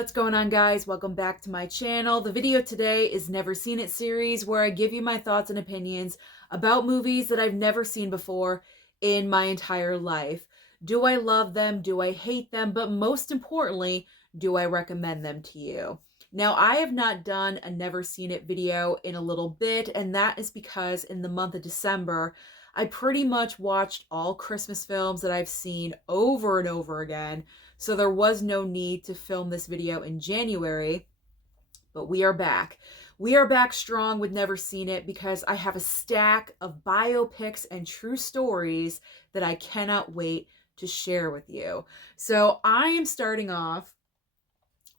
What's going on, guys? Welcome back to my channel. The video today is Never Seen It series, where I give you my thoughts and opinions about movies that I've never seen before in my entire life. Do I love them? Do I hate them? But most importantly, do I recommend them to you? Now, I have not done a Never Seen It video in a little bit, and that is because in the month of December, I pretty much watched all Christmas films that I've seen over and over again. So there was no need to film this video in January, but we are back. We are back strong with Never Seen It because I have a stack of biopics and true stories that I cannot wait to share with you. So I am starting off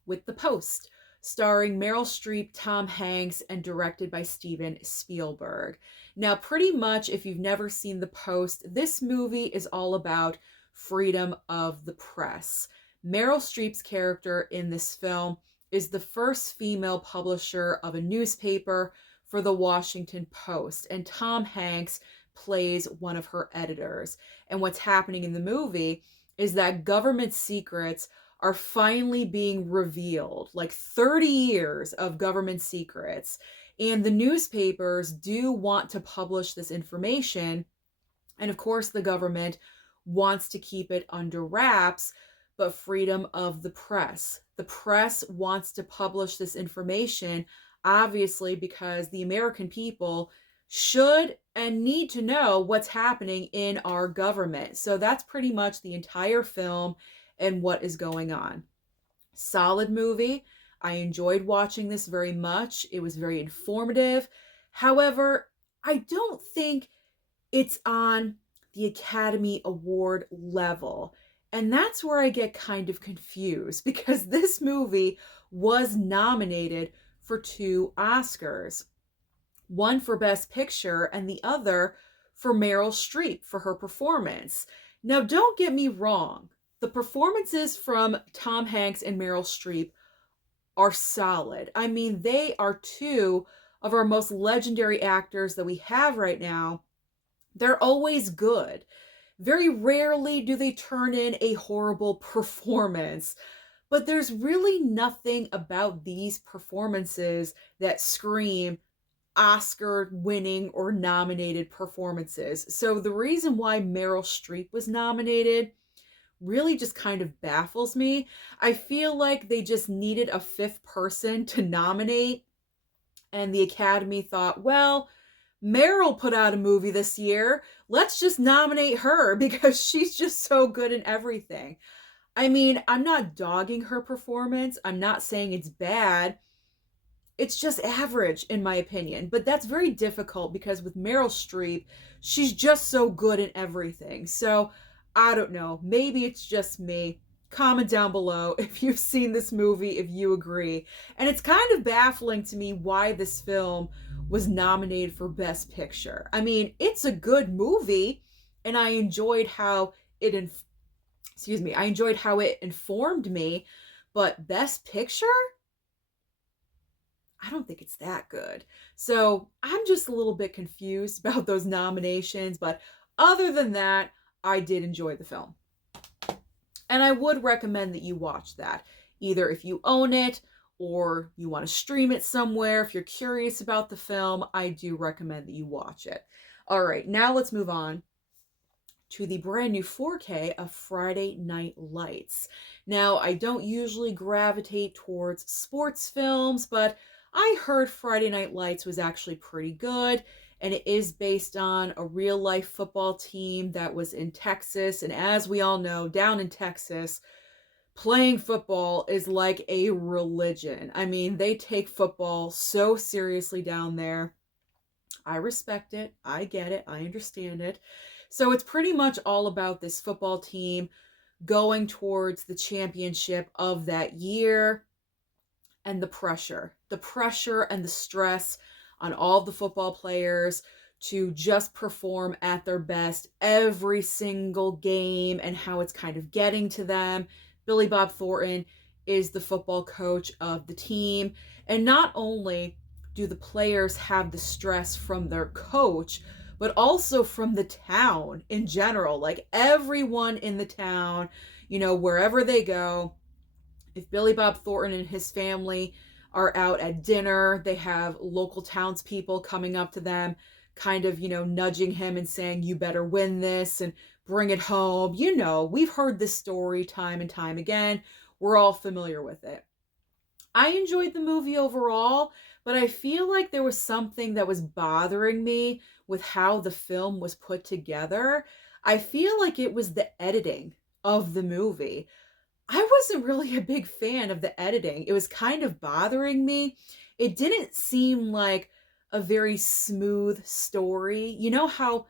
with The Post, starring Meryl Streep, Tom Hanks, and directed by Steven Spielberg. Now, pretty much, if you've never seen The Post, this movie is all about freedom of the press. Meryl Streep's character in this film is the first female publisher of a newspaper for the Washington Post, and Tom Hanks plays one of her editors. And what's happening in the movie is that government secrets are finally being revealed, like 30 years of government secrets. And the newspapers do want to publish this information. And of course, the government wants to keep it under wraps, but freedom of the press. The press wants to publish this information, obviously, because the American people should and need to know what's happening in our government. So that's pretty much the entire film and what is going on. Solid movie. I enjoyed watching this very much. It was very informative. However, I don't think it's on the Academy Award level. And that's where I get kind of confused, because this movie was nominated for 2 Oscars. One for Best Picture and the other for Meryl Streep for her performance. Now, don't get me wrong. The performances from Tom Hanks and Meryl Streep are solid. I mean, they are 2 of our most legendary actors that we have right now. They're always good. Very rarely do they turn in a horrible performance, but there's really nothing about these performances that scream Oscar-winning or nominated performances. So the reason why Meryl Streep was nominated really just kind of baffles me. I feel like they just needed a 5th person to nominate, and the Academy thought, well, Meryl put out a movie this year. Let's just nominate her because she's just so good in everything. I mean, I'm not dogging her performance. I'm not saying it's bad. It's just average, in my opinion. But that's very difficult because with Meryl Streep, she's just so good in everything. So, I don't know. Maybe it's just me. Comment down below if you've seen this movie, if you agree. And it's kind of baffling to me why this film was nominated for Best Picture. I mean, it's a good movie, and I enjoyed how it informed me, but Best Picture? I don't think it's that good. So I'm just a little bit confused about those nominations, but other than that, I did enjoy the film. And I would recommend that you watch that, either if you own it or you want to stream it somewhere. If you're curious about the film, I do recommend that you watch it. All right, now let's move on to the brand new 4K of Friday Night Lights. Now, I don't usually gravitate towards sports films, but I heard Friday Night Lights was actually pretty good, and it is based on a real-life football team that was in Texas, and as we all know, down in Texas, playing football is like a religion. I mean, they take football so seriously down there. I respect it. I get it. I understand it. So it's pretty much all about this football team going towards the championship of that year, and the pressure and the stress on all the football players to just perform at their best every single game, and how it's kind of getting to them. Billy Bob Thornton is the football coach of the team. And not only do the players have the stress from their coach, but also from the town in general. Like everyone in the town, wherever they go, If Billy Bob Thornton and his family are out at dinner, they have local townspeople coming up to them, kind of, nudging him and saying, you better win this and bring it home. We've heard this story time and time again. We're all familiar with it. I enjoyed the movie overall, but I feel like there was something that was bothering me with how the film was put together. I feel like it was the editing of the movie. I wasn't really a big fan of the editing. It was kind of bothering me. It didn't seem like a very smooth story. You know how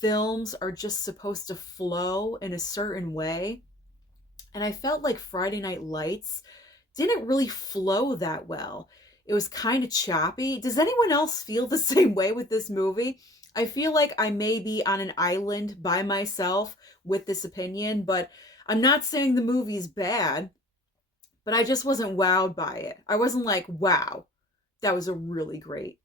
films are just supposed to flow in a certain way? And I felt like Friday Night Lights didn't really flow that well. It was kind of choppy. Does anyone else feel the same way with this movie? I feel like I may be on an island by myself with this opinion, but I'm not saying the movie's bad, but I just wasn't wowed by it. I wasn't like, wow, that was a really great,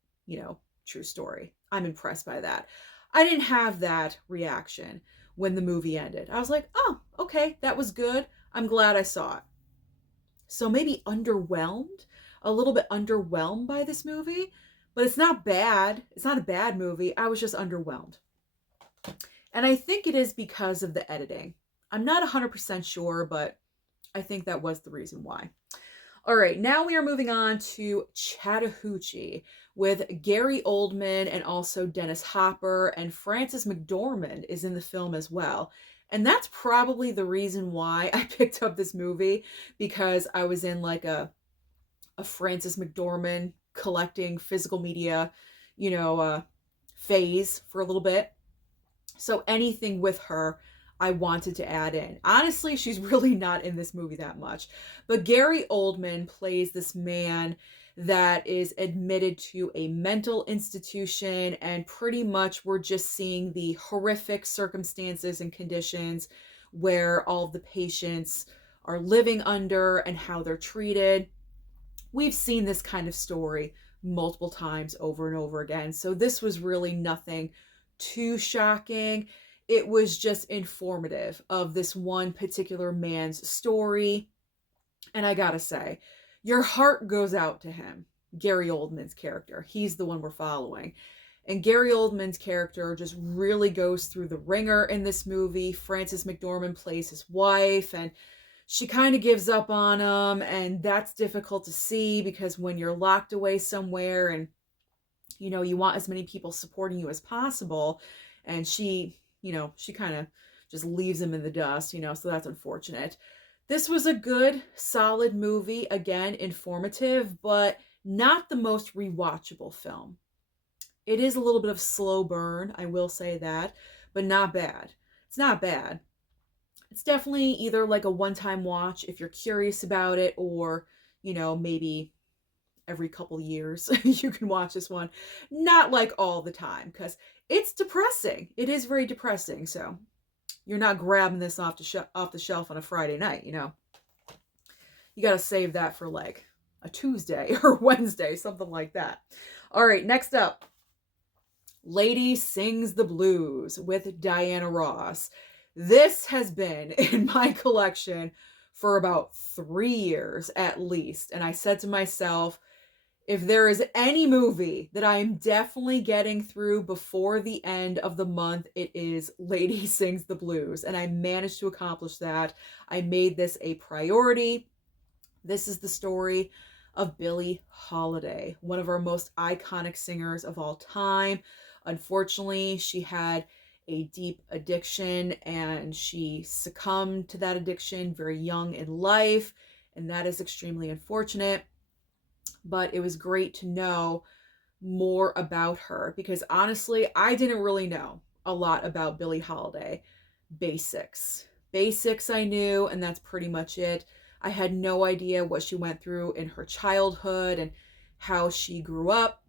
true story. I'm impressed by that. I didn't have that reaction when the movie ended. I was like, oh, okay, that was good. I'm glad I saw it. So maybe underwhelmed, a little bit underwhelmed by this movie, but it's not bad. It's not a bad movie. I was just underwhelmed. And I think it is because of the editing. I'm not 100% sure, but I think that was the reason why. All right, now we are moving on to Chattahoochee with Gary Oldman and also Dennis Hopper, and Frances McDormand is in the film as well. And that's probably the reason why I picked up this movie, because I was in like a Frances McDormand collecting physical media, phase for a little bit. So anything with her, I wanted to add in. Honestly, she's really not in this movie that much. But Gary Oldman plays this man that is admitted to a mental institution, and pretty much we're just seeing the horrific circumstances and conditions where all of the patients are living under and how they're treated. We've seen this kind of story multiple times over and over again. So this was really nothing too shocking. It was just informative of this one particular man's story. And I gotta say, your heart goes out to him, Gary Oldman's character. He's the one we're following. And Gary Oldman's character just really goes through the ringer in this movie. Frances McDormand plays his wife, and she kind of gives up on him, and that's difficult to see because when you're locked away somewhere and, you want as many people supporting you as possible, and she kind of just leaves him in the dust, so that's unfortunate. This was a good, solid movie. Again, informative, but not the most rewatchable film. It is a little bit of slow burn, I will say that, but not bad. It's not bad. It's definitely either like a one-time watch if you're curious about it, or, maybe every couple years you can watch this one. Not like all the time, because it's depressing. It is very depressing, so you're not grabbing this off the shelf on a Friday night, You got to save that for like a Tuesday or Wednesday, something like that. All right, next up, Lady Sings the Blues with Diana Ross. This has been in my collection for about 3 years at least. And I said to myself, if there is any movie that I am definitely getting through before the end of the month, it is Lady Sings the Blues. And I managed to accomplish that. I made this a priority. This is the story of Billie Holiday, one of our most iconic singers of all time. Unfortunately, she had a deep addiction and she succumbed to that addiction very young in life, and that is extremely unfortunate. But it was great to know more about her, because honestly, I didn't really know a lot about Billie Holiday. Basics I knew, and that's pretty much it. I had no idea what she went through in her childhood and how she grew up,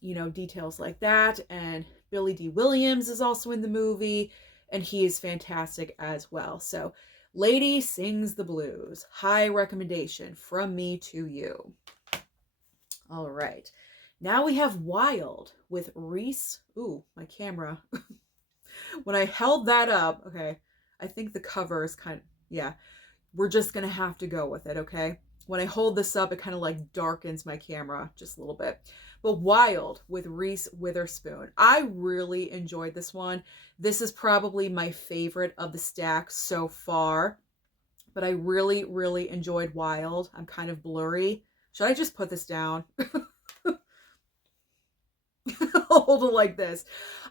details like that. And Billy D. Williams is also in the movie, and he is fantastic as well. So Lady Sings the Blues, high recommendation from me to you. All right, now we have Wild with Reese. Ooh, my camera. When I held that up, okay, I think the cover is yeah. We're just going to have to go with it, okay? When I hold this up, it kind of like darkens my camera just a little bit. But Wild with Reese Witherspoon. I really enjoyed this one. This is probably my favorite of the stack so far. But I really, really enjoyed Wild. I'm kind of blurry. Should I just put this down? Hold it like this.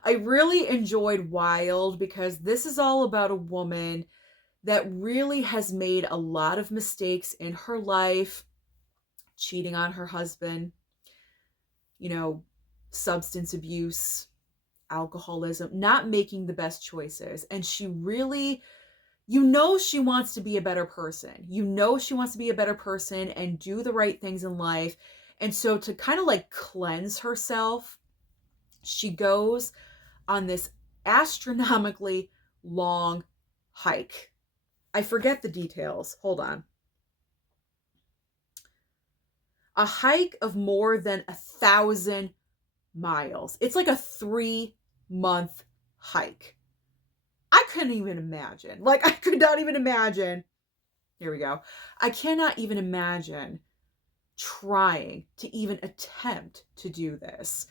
I really enjoyed Wild because this is all about a woman that really has made a lot of mistakes in her life, cheating on her husband, you know, substance abuse, alcoholism, not making the best choices. And she really, you know, she wants to be a better person. You know, she wants to be a better person and do the right things in life. And so to kind of like cleanse herself, she goes on this astronomically long hike. I forget the details. Hold on. A hike of more than 1,000 miles. It's like a 3-month hike. I couldn't even imagine. Like, I could not even imagine. Here we go. I cannot even imagine trying to even attempt to do this.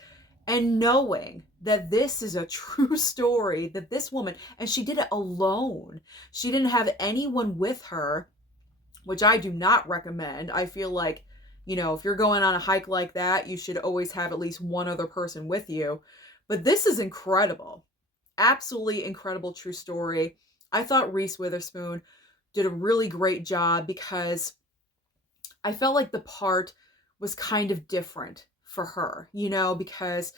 And knowing that this is a true story, that this woman, and she did it alone. She didn't have anyone with her, which I do not recommend. I feel like, you know, if you're going on a hike like that, you should always have at least one other person with you. But this is incredible. Absolutely incredible true story. I thought Reese Witherspoon did a really great job because I felt like the part was kind of different for her, you know, because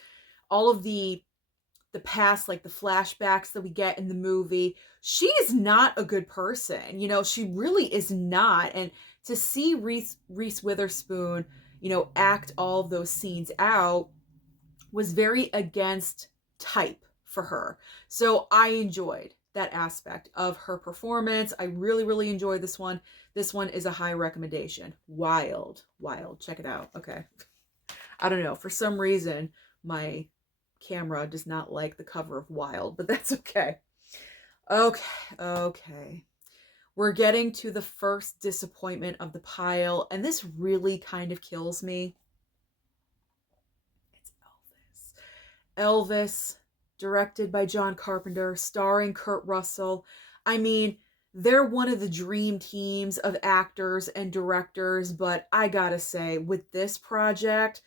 all of the past, like the flashbacks that we get in the movie, she is not a good person. You know, she really is not. And to see Reese Witherspoon, you know, act all of those scenes out was very against type for her. So I enjoyed that aspect of her performance. I really, really enjoyed this one. This one is a high recommendation. Wild. Check it out. Okay. I don't know. For some reason, my camera does not like the cover of Wild, but that's okay. Okay. We're getting to the first disappointment of the pile, and this really kind of kills me. It's Elvis, directed by John Carpenter, starring Kurt Russell. I mean, they're one of the dream teams of actors and directors, but I gotta say, with this project,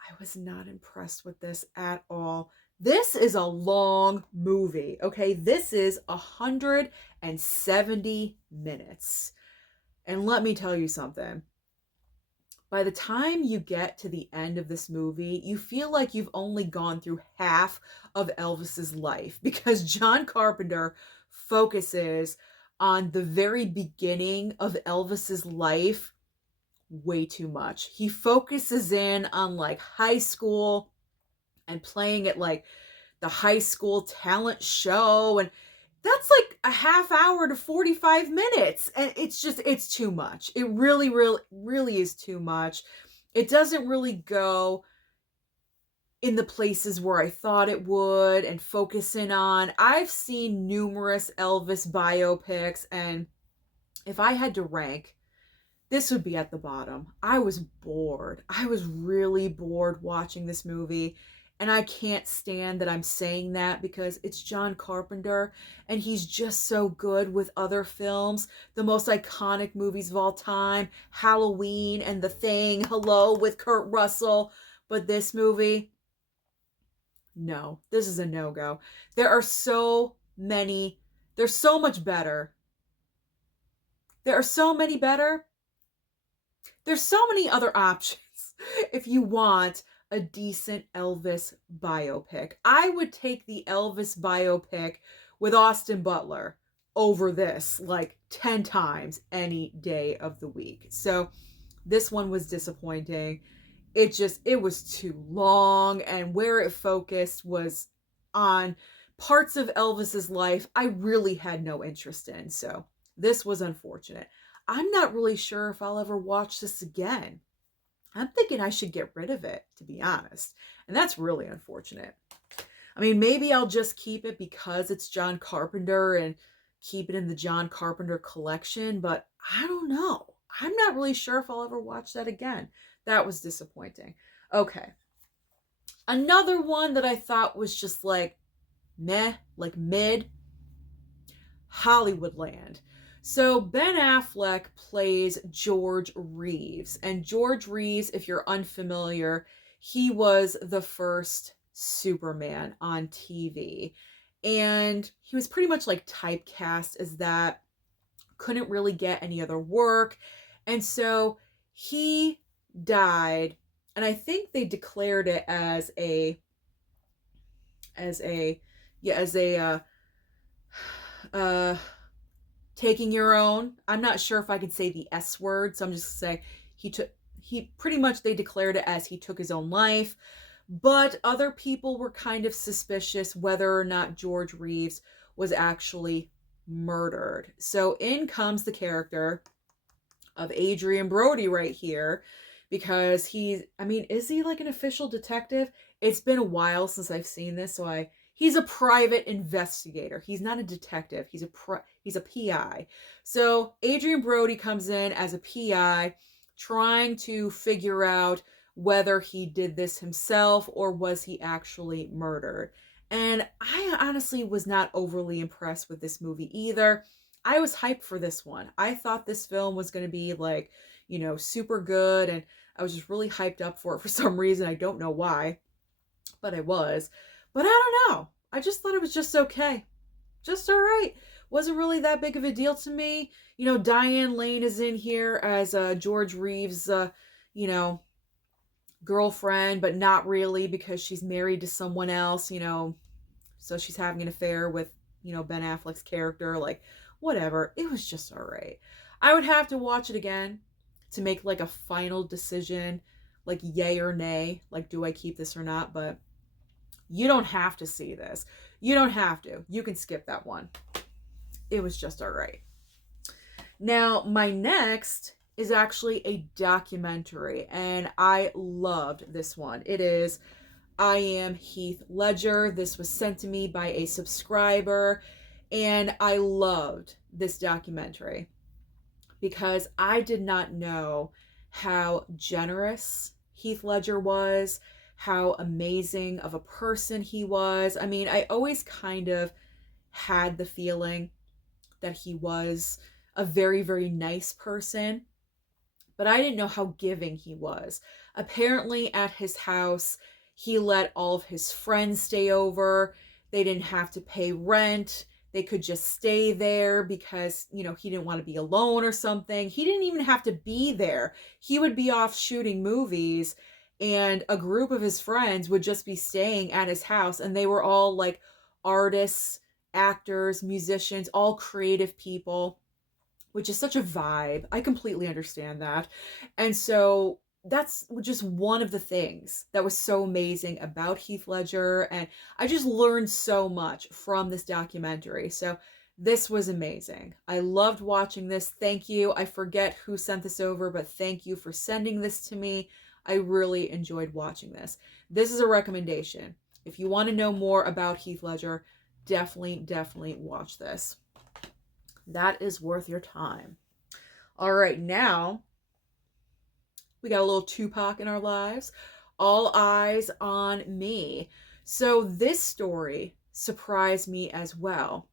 I was not impressed with this at all. This is a long movie, okay? This is 170 minutes. And let me tell you something. By the time you get to the end of this movie, you feel like you've only gone through half of Elvis's life because John Carpenter focuses on the very beginning of Elvis's life way too much. He focuses in on like high school and playing at like the high school talent show, and that's like a half hour to 45 minutes, and it's too much. It really, really, really is too much. It doesn't really go in the places where I thought it would and focus in on. I've seen numerous Elvis biopics, and if I had to rank, this would be at the bottom. I was bored. I was really bored watching this movie. And I can't stand that I'm saying that because it's John Carpenter and he's just so good with other films. The most iconic movies of all time, Halloween and The Thing, Hello with Kurt Russell. But this movie, no, this is a no-go. There's so much better. There are so many better. There's so many other options if you want a decent Elvis biopic. I would take the Elvis biopic with Austin Butler over this like 10 times any day of the week. So this one was disappointing. It was too long, and where it focused was on parts of Elvis's life I really had no interest in. So this was unfortunate. I'm not really sure if I'll ever watch this again. I'm thinking I should get rid of it, to be honest. And that's really unfortunate. I mean, maybe I'll just keep it because it's John Carpenter and, keep it in the John Carpenter collection, but I don't know. I'm not really sure if I'll ever watch that again. That was disappointing. Okay. Another one that I thought was just like meh, like mid, Hollywoodland. So Ben Affleck plays George Reeves. And George Reeves, if you're unfamiliar, he was the first Superman on TV. And he was pretty much like typecast as that, couldn't really get any other work. And so he died, and I think they declared it as a yeah, as a taking your own. I'm not sure if I could say the S word, so I'm just gonna say he pretty much, they declared it as he took his own life. But other people were kind of suspicious whether or not George Reeves was actually murdered. So in comes the character of Adrian Brody right here, because is he like an official detective? It's been a while since I've seen this, so he's a private investigator. He's not a detective. He's a PI. So Adrian Brody comes in as a PI, trying to figure out whether he did this himself or was he actually murdered. And I honestly was not overly impressed with this movie either. I was hyped for this one. I thought this film was going to be like, super good, and I was just really hyped up for it for some reason. I don't know why, but I was. But I don't know. I just thought it was just okay. Just all right. Wasn't really that big of a deal to me. Diane Lane is in here as George Reeves', girlfriend, but not really, because she's married to someone else, so she's having an affair with, Ben Affleck's character. Like, whatever. It was just all right. I would have to watch it again to make like a final decision, like yay or nay, like do I keep this or not. But you don't have to see this. You don't have to. You can skip that one. It was just all right. Now, my next is actually a documentary, and I loved this one. It is I Am Heath Ledger. This was sent to me by a subscriber, and I loved this documentary because I did not know how generous Heath Ledger was, how amazing of a person he was. I always kind of had the feeling that he was a very, very nice person, but I didn't know how giving he was. Apparently at his house, he let all of his friends stay over. They didn't have to pay rent. They could just stay there because, he didn't want to be alone or something. He didn't even have to be there. He would be off shooting movies, and a group of his friends would just be staying at his house, and they were all like artists, actors, musicians, all creative people, which is such a vibe. I completely understand that. And so that's just one of the things that was so amazing about Heath Ledger. And I just learned so much from this documentary. So this was amazing. I loved watching this. Thank you. I forget who sent this over, but thank you for sending this to me. I really enjoyed watching this. This is a recommendation. If you want to know more about Heath Ledger, definitely watch this. That is worth your time. All right, now we got a little Tupac in our lives. All Eyes on Me. So this story surprised me as well,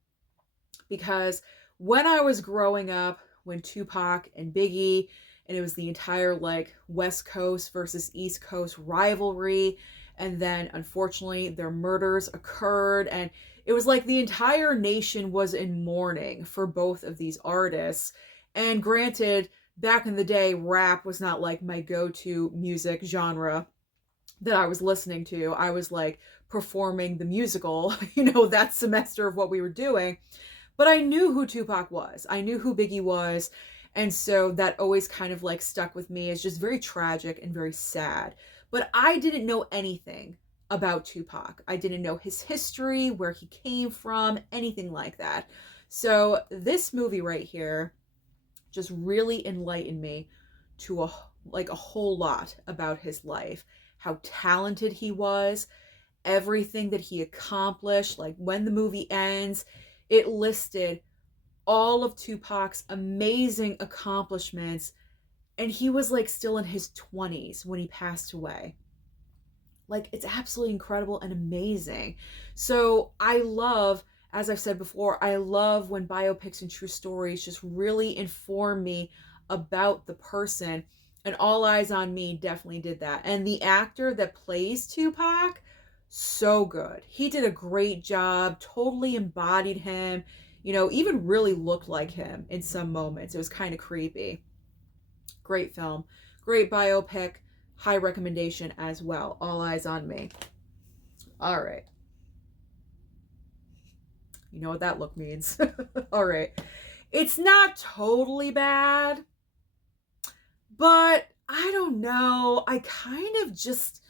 because when I was growing up, when Tupac and Biggie, and it was the entire like West Coast versus East Coast rivalry, and then unfortunately their murders occurred, and it was like the entire nation was in mourning for both of these artists. And granted, back in the day, rap was not like my go-to music genre that I was listening to. I was like performing the musical, that semester of what we were doing. But I knew who Tupac was. I knew who Biggie was. And so that always kind of like stuck with me as just very tragic and very sad. But I didn't know anything about Tupac. I didn't know his history, where he came from, anything like that. So this movie right here just really enlightened me to a whole lot about his life, how talented he was, everything that he accomplished. Like when the movie ends, it listed all of Tupac's amazing accomplishments, and he was like still in his 20s when he passed away. Like, it's absolutely incredible and amazing. So I love, as I've said before, I love when biopics and true stories just really inform me about the person. And All Eyes on Me definitely did that. And the actor that plays Tupac, so good. He did a great job, totally embodied him, even really looked like him in some moments. It was kind of creepy. Great film, great biopic, high recommendation as well. All Eyes on Me. All right. You know what that look means. All right. It's not totally bad, but I don't know. I kind of just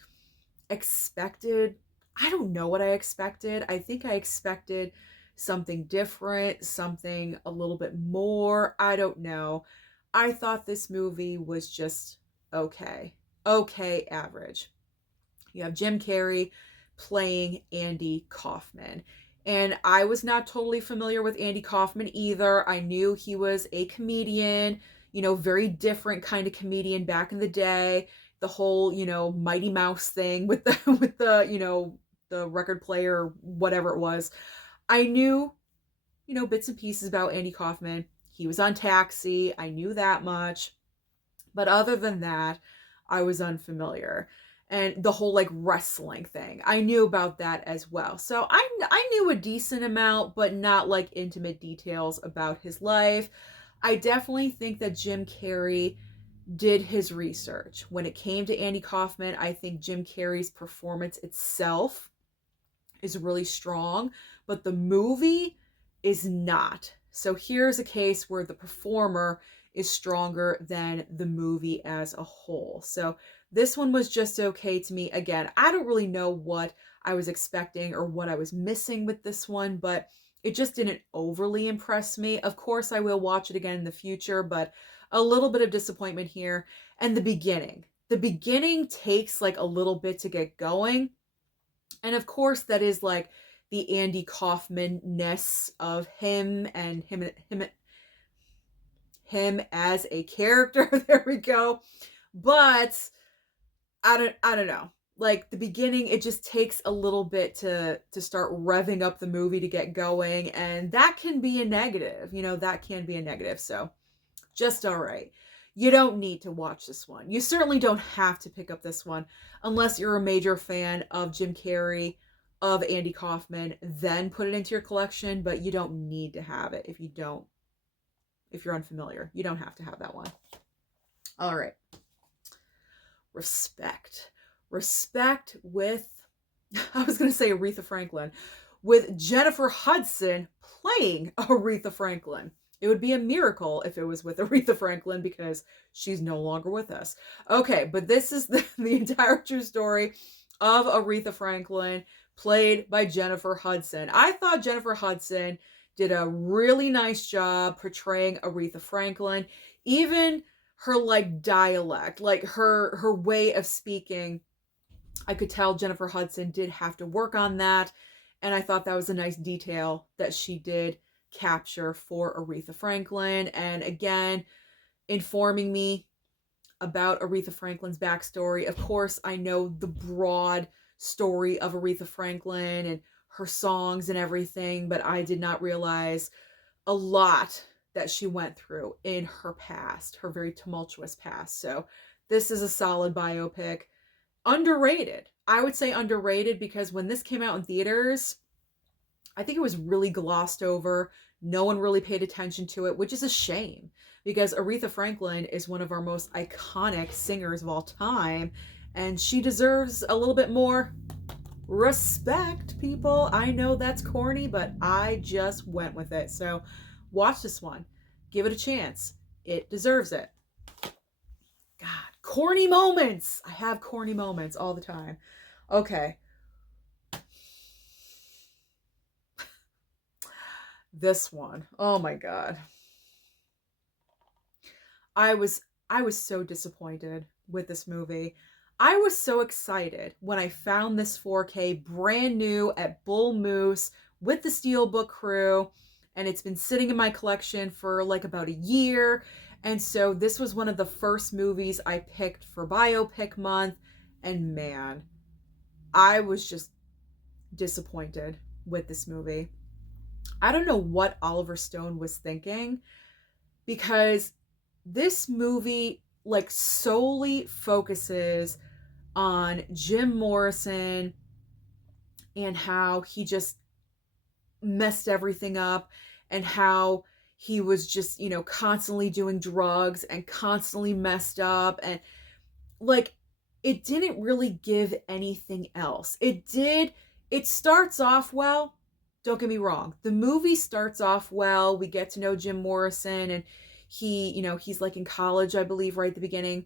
expected, I don't know what I expected. I think I expected something different, something a little bit more. I don't know. I thought this movie was just okay. Okay, average. You have Jim Carrey playing Andy Kaufman. And I was not totally familiar with Andy Kaufman either. I knew he was a comedian, very different kind of comedian back in the day. The whole, Mighty Mouse thing with the with the record player, whatever it was. I knew, bits and pieces about Andy Kaufman. He was on Taxi. I knew that much. But other than that, I was unfamiliar. And the whole like wrestling thing, I knew about that as well. So I knew a decent amount, but not like intimate details about his life. I definitely think that Jim Carrey did his research. When it came to Andy Kaufman, I think Jim Carrey's performance itself is really strong, but the movie is not. So here's a case where the performer is stronger than the movie as a whole. So this one was just okay to me. Again, I don't really know what I was expecting or what I was missing with this one, but it just didn't overly impress me. Of course, I will watch it again in the future, but a little bit of disappointment here. And the beginning takes like a little bit to get going. And of course, that is like the Andy Kaufman-ness of him and him as a character. There we go. But I don't know. Like the beginning, it just takes a little bit to start revving up the movie to get going, and that can be a negative. That can be a negative. So just all right. You don't need to watch this one. You certainly don't have to pick up this one unless you're a major fan of Jim Carrey, of Andy Kaufman, then put it into your collection, but you don't need to have it if you're unfamiliar. You don't have to have that one. All right. Respect with, I was going to say Aretha Franklin, with Jennifer Hudson playing Aretha Franklin. It would be a miracle if it was with Aretha Franklin because she's no longer with us. Okay, but this is the entire true story of Aretha Franklin played by Jennifer Hudson. I thought Jennifer Hudson did a really nice job portraying Aretha Franklin. Even her like dialect, like her way of speaking, I could tell Jennifer Hudson did have to work on that. And I thought that was a nice detail that she did capture for Aretha Franklin. And again, informing me about Aretha Franklin's backstory. Of course, I know the broad story of Aretha Franklin and her songs and everything, but I did not realize a lot that she went through in her past, her very tumultuous past. So this is a solid biopic. Underrated. I would say underrated because when this came out in theaters, I think it was really glossed over. No one really paid attention to it, which is a shame because Aretha Franklin is one of our most iconic singers of all time, and she deserves a little bit more respect, people. I know that's corny, but I just went with it. So watch this one. Give it a chance. It deserves it. God, corny moments. I have corny moments all the time. Okay. This one. Oh my God. I was so disappointed with this movie. I was so excited when I found this 4K brand new at Bull Moose with the Steelbook crew. and it's been sitting in my collection for like about a year. And so this was one of the first movies I picked for biopic month, and man, I was just disappointed with this movie. I don't know what Oliver Stone was thinking, because this movie like solely focuses on Jim Morrison and how he just messed everything up, and how he was just, constantly doing drugs and constantly messed up, and like it didn't really give anything else. It starts off well. Don't get me wrong. The movie starts off well. We get to know Jim Morrison, and he's like in college, I believe, right at the beginning.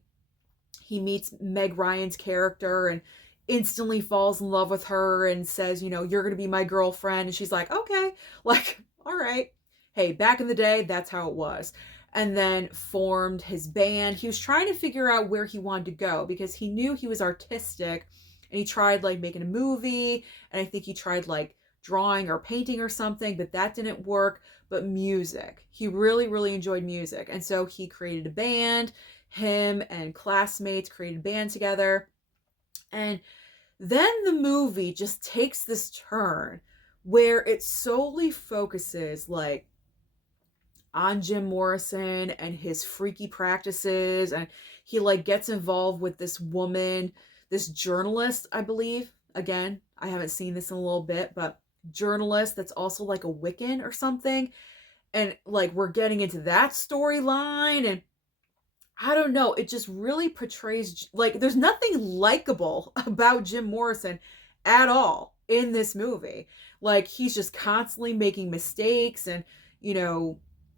He meets Meg Ryan's character and instantly falls in love with her and says, you're going to be my girlfriend. And she's like, okay, like, all right. Hey, back in the day, that's how it was. And then formed his band. He was trying to figure out where he wanted to go, because he knew he was artistic, and he tried like making a movie, and I think he tried like drawing or painting or something, but that didn't work. But music, he really, really enjoyed music. And so he created a band. Him and classmates created a band together. And then the movie just takes this turn where it solely focuses like on Jim Morrison and his freaky practices, and he like gets involved with this woman, this journalist, I believe. Again, I haven't seen this in a little bit, but journalist that's also like a Wiccan or something. And like we're getting into that storyline, and I don't know, it just really portrays, like, there's nothing likable about Jim Morrison at all in this movie. Like, he's just constantly making mistakes, and,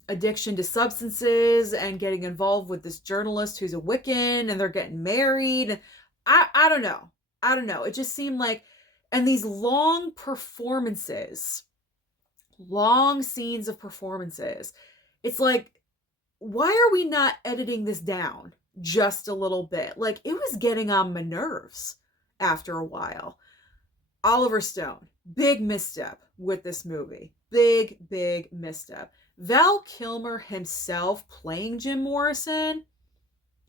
addiction to substances, and getting involved with this journalist who's a Wiccan, and they're getting married. And I don't know. I don't know. It just seemed like, and these long performances, long scenes of performances, it's like, why are we not editing this down just a little bit? Like, it was getting on my nerves after a while. Oliver Stone, big misstep with this movie. Big, big misstep. Val Kilmer himself playing Jim Morrison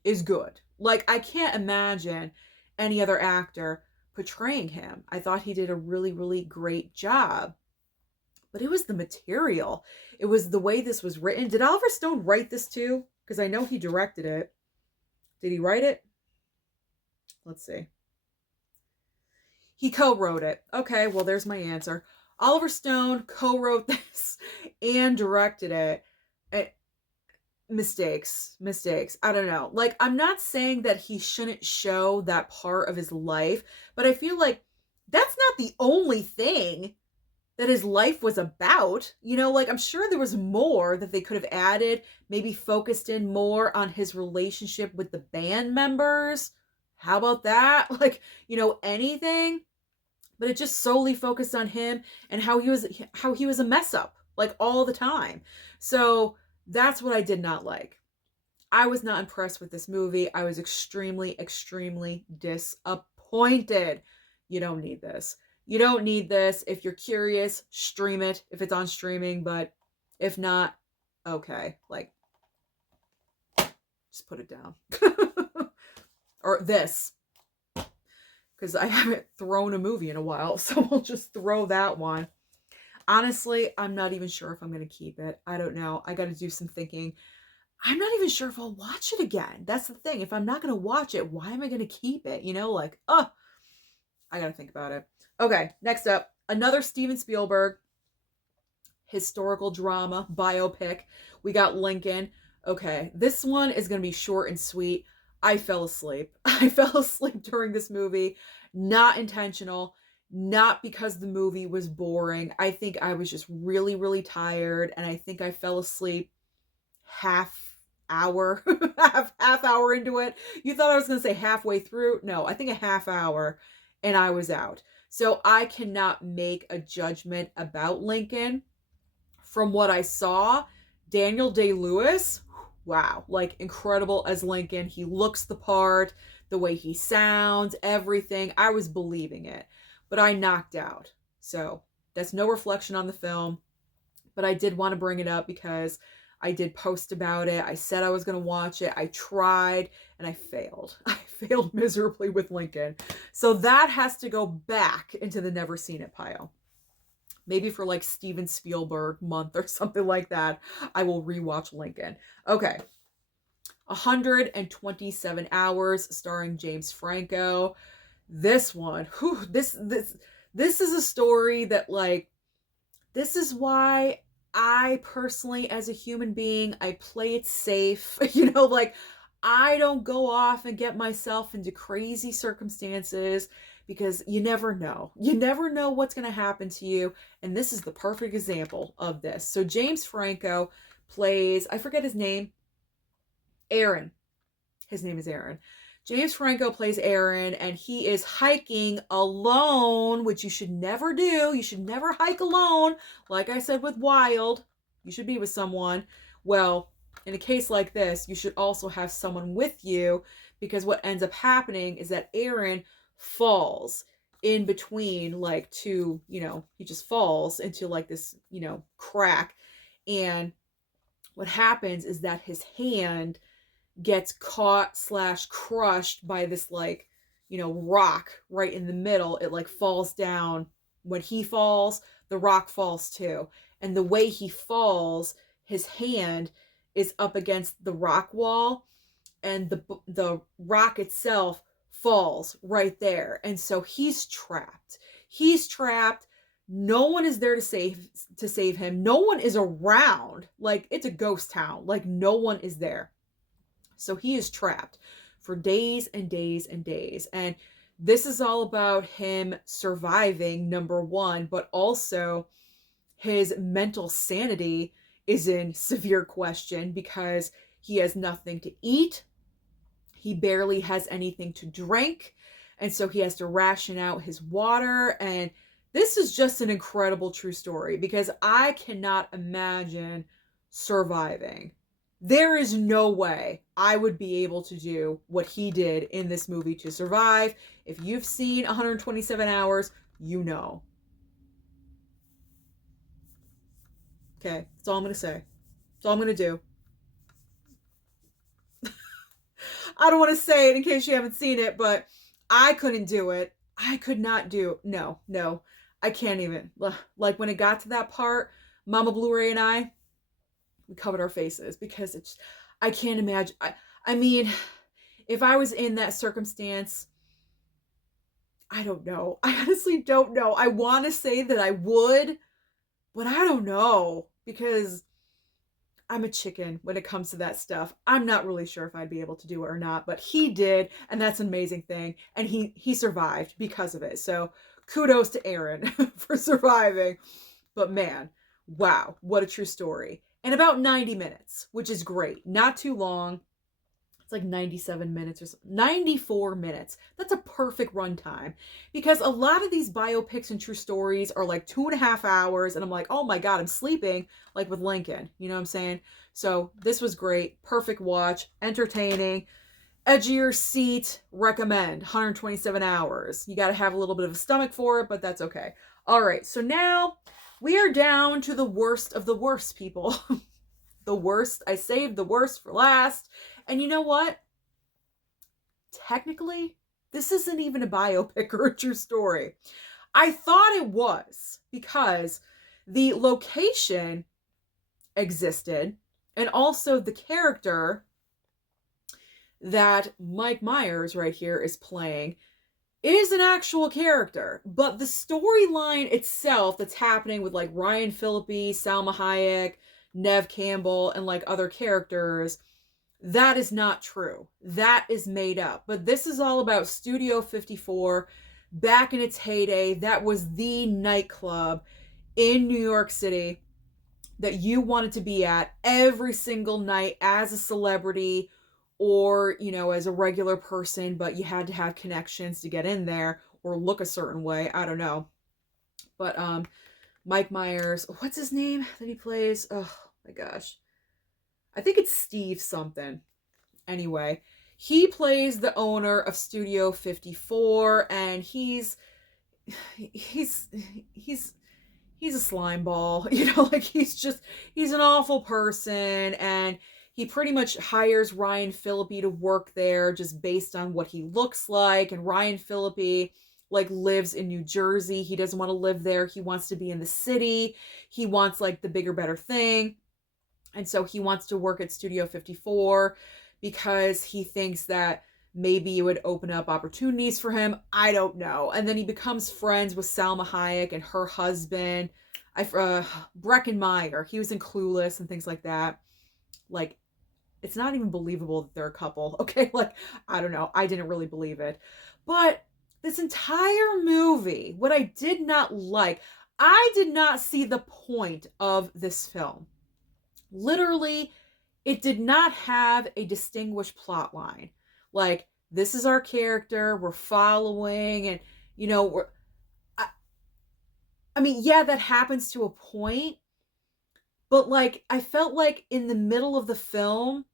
is good. Like, I can't imagine any other actor portraying him. I thought he did a really, really great job. But it was the material. It was the way this was written. Did Oliver Stone write this too? Because I know he directed it. Did he write it? Let's see. He co-wrote it. Okay, well, there's my answer. Oliver Stone co-wrote this and directed it. Mistakes. I don't know. Like, I'm not saying that he shouldn't show that part of his life, but I feel like that's not the only thing that his life was about. Like, I'm sure there was more that they could have added, maybe focused in more on his relationship with the band members. How about that? Like, anything. But it just solely focused on him and how he was a mess up, like, all the time. So that's what I did not like. I was not impressed with this movie. I was extremely, extremely disappointed. You don't need this. You don't need this. If you're curious, stream it if it's on streaming, but if not, okay, like, just put it down. Or this, because I haven't thrown a movie in a while, so we'll just throw that one. Honestly, I'm not even sure if I'm going to keep it. I don't know. I got to do some thinking. I'm not even sure if I'll watch it again. That's the thing. If I'm not going to watch it, why am I going to keep it? Like, I got to think about it. Okay, next up, another Steven Spielberg historical drama biopic. We got Lincoln. Okay, this one is going to be short and sweet. I fell asleep. I fell asleep during this movie. Not intentional. Not because the movie was boring. I think I was just really, really tired, and I think I fell asleep half hour into it. You thought I was going to say halfway through? No, I think a half hour, and I was out. So I cannot make a judgment about Lincoln. From what I saw, Daniel Day-Lewis, wow, like, incredible as Lincoln. He looks the part, the way he sounds, everything. I was believing it, but I knocked out. So that's no reflection on the film. but I did want to bring it up because I did post about it. I said I was going to watch it. I tried and I failed. I failed miserably with Lincoln. So that has to go back into the never seen it pile. Maybe for like Steven Spielberg month or something like that, I will rewatch Lincoln. Okay. 127 Hours starring James Franco. This one, this is a story that, like, this is why I personally, as a human being, I play it safe. Like, I don't go off and get myself into crazy circumstances because you never know. You never know what's going to happen to you. And this is the perfect example of this. So James Franco plays, I forget his name, Aaron. His name is Aaron. James Franco plays Aaron, and he is hiking alone, which you should never do. You should never hike alone. Like I said with Wild, you should be with someone. Well, in a case like this, you should also have someone with you, because what ends up happening is that Aaron falls in between, like, two, he just falls into like this, crack. And what happens is that his hand gets caught / crushed by this, like, rock right in the middle. It like falls down. When he falls, the rock falls too. And the way he falls, his hand is up against the rock wall, and the rock itself falls right there. And so he's trapped. He's trapped. No one is there to save him. No one is around. Like, it's a ghost town. Like, no one is there. So he is trapped for days and days and days. And this is all about him surviving, number one, but also his mental sanity is in severe question because he has nothing to eat. He barely has anything to drink. And so he has to ration out his water. And this is just an incredible true story because I cannot imagine surviving. There is no way I would be able to do what he did in this movie to survive. If you've seen 127 Hours, you know. Okay, that's all I'm going to say. That's all I'm going to do. I don't want to say it in case you haven't seen it, but I couldn't do it. I could not do. No. I can't even. Like, when it got to that part, Mama Blu-ray and I, we covered our faces because it's, I can't imagine. I mean, if I was in that circumstance, I don't know. I honestly don't know. I want to say that I would, but I don't know because I'm a chicken when it comes to that stuff. I'm not really sure if I'd be able to do it or not, but he did, and that's an amazing thing. And he survived because of it. So kudos to Aaron for surviving. But man, wow, what a true story. And about 90 minutes, which is great. Not too long. It's like 97 minutes or 94 minutes. That's a perfect runtime. Because a lot of these biopics and true stories are like 2.5 hours. And I'm like, oh my God, I'm sleeping, like with Lincoln. You know what I'm saying? So this was great. Perfect watch. Entertaining. Edge of your seat. Recommend. 127 Hours. You got to have a little bit of a stomach for it, but that's okay. All right. So now we are down to the worst of the worst, people. The worst. I saved the worst for last. And you know what? Technically, this isn't even a biopic or a true story. I thought it was because the location existed, and also the character that Mike Myers right here is playing is an actual character, but the storyline itself that's happening with like Ryan Phillippe, Salma Hayek, Neve Campbell, and like other characters, that is not true. That is made up. But this is all about Studio 54 back in its heyday. That was the nightclub in New York City that you wanted to be at every single night as a celebrity or, as a regular person, but you had to have connections to get in there or look a certain way. I don't know. But Mike Myers, what's his name that he plays? Oh my gosh. I think it's Steve something. Anyway, he plays the owner of Studio 54, and he's he's a slime ball, like he's an awful person, and he pretty much hires Ryan Phillippe to work there just based on what he looks like. And Ryan Phillippe like lives in New Jersey. He doesn't want to live there. He wants to be in the city. He wants like the bigger, better thing. And so he wants to work at Studio 54 because he thinks that maybe it would open up opportunities for him. I don't know. And then he becomes friends with Salma Hayek and her husband, Breckin Meyer. He was in Clueless and things like that. Like, it's not even believable that they're a couple. Okay, like, I don't know. I didn't really believe it. But this entire movie, what I did not like, I did not see the point of this film. Literally, it did not have a distinguished plot line. Like, this is our character, we're following, and, I mean, yeah, that happens to a point, but, like, I felt like in the middle of the film,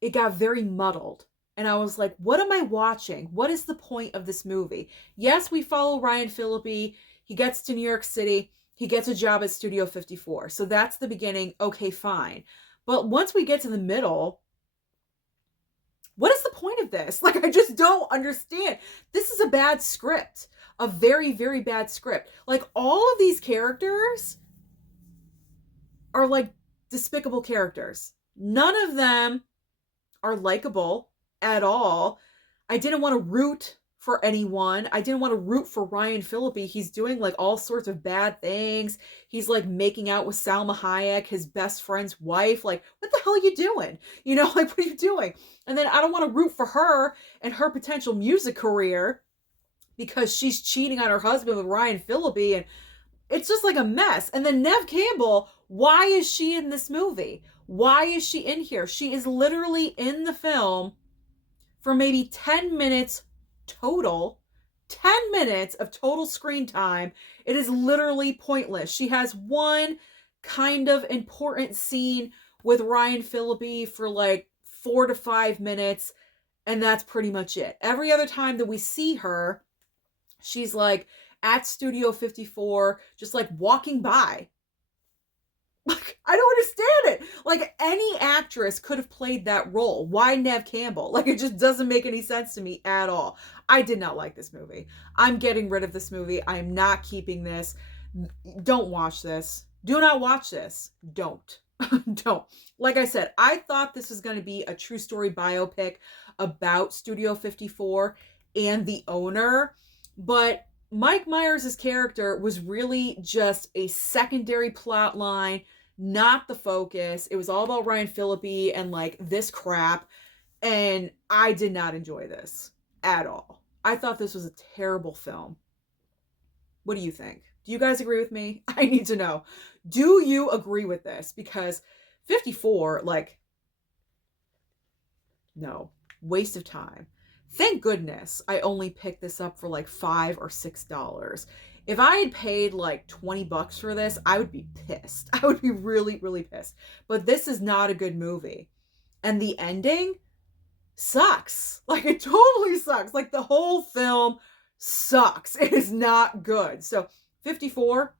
it got very muddled. And I was like, what am I watching? What is the point of this movie? Yes, we follow Ryan Phillippe. He gets to New York City. He gets a job at Studio 54. So that's the beginning. Okay, fine. But once we get to the middle, what is the point of this? Like, I just don't understand. This is a bad script. A very, very bad script. Like, all of these characters are like despicable characters. None of them are likable at all. I didn't want to root for anyone. I didn't want to root for Ryan Phillippe. He's doing like all sorts of bad things. He's like making out with Salma Hayek, his best friend's wife. Like, what the hell are you doing? Like, what are you doing? And then I don't want to root for her and her potential music career because she's cheating on her husband with Ryan Phillippe, and it's just like a mess. And then Neve Campbell, why is she in this movie? Why is she in here? She is literally in the film for maybe 10 minutes total. 10 minutes of total screen time. It is literally pointless. She has one kind of important scene with Ryan Phillippe for like 4 to 5 minutes, and that's pretty much it. Every other time that we see her, she's like at Studio 54, just like walking by. Like, I don't understand it. Like, any actress could have played that role. Why Neve Campbell? Like, it just doesn't make any sense to me at all. I did not like this movie. I'm getting rid of this movie. I am not keeping this. Don't watch this. Do not watch this. Don't. Don't. Like I said, I thought this was going to be a true story biopic about Studio 54 and the owner, but Mike Myers' character was really just a secondary plot line, not the focus. It was all about Ryan Phillippe and like this crap, and I did not enjoy this at all. I thought this was a terrible film. What do you think? Do you guys agree with me? I need to know. Do you agree with this? Because 54, like, no, waste of time. Thank goodness I only picked this up for like $5 or $6. If I had paid like $20 for this, I would be pissed. I would be really, really pissed. But this is not a good movie. And the ending sucks. Like, it totally sucks. Like, the whole film sucks. It is not good. So 54,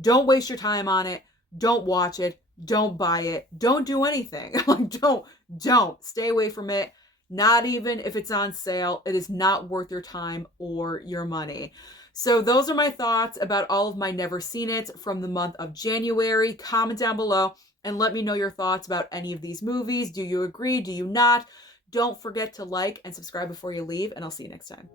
don't waste your time on it. Don't watch it. Don't buy it. Don't do anything. Like, don't. Stay away from it. Not even if it's on sale. It is not worth your time or your money. So those are my thoughts about all of my Never Seen It from the month of January. Comment down below and let me know your thoughts about any of these movies. Do you agree? Do you not? Don't forget to like and subscribe before you leave, and I'll see you next time.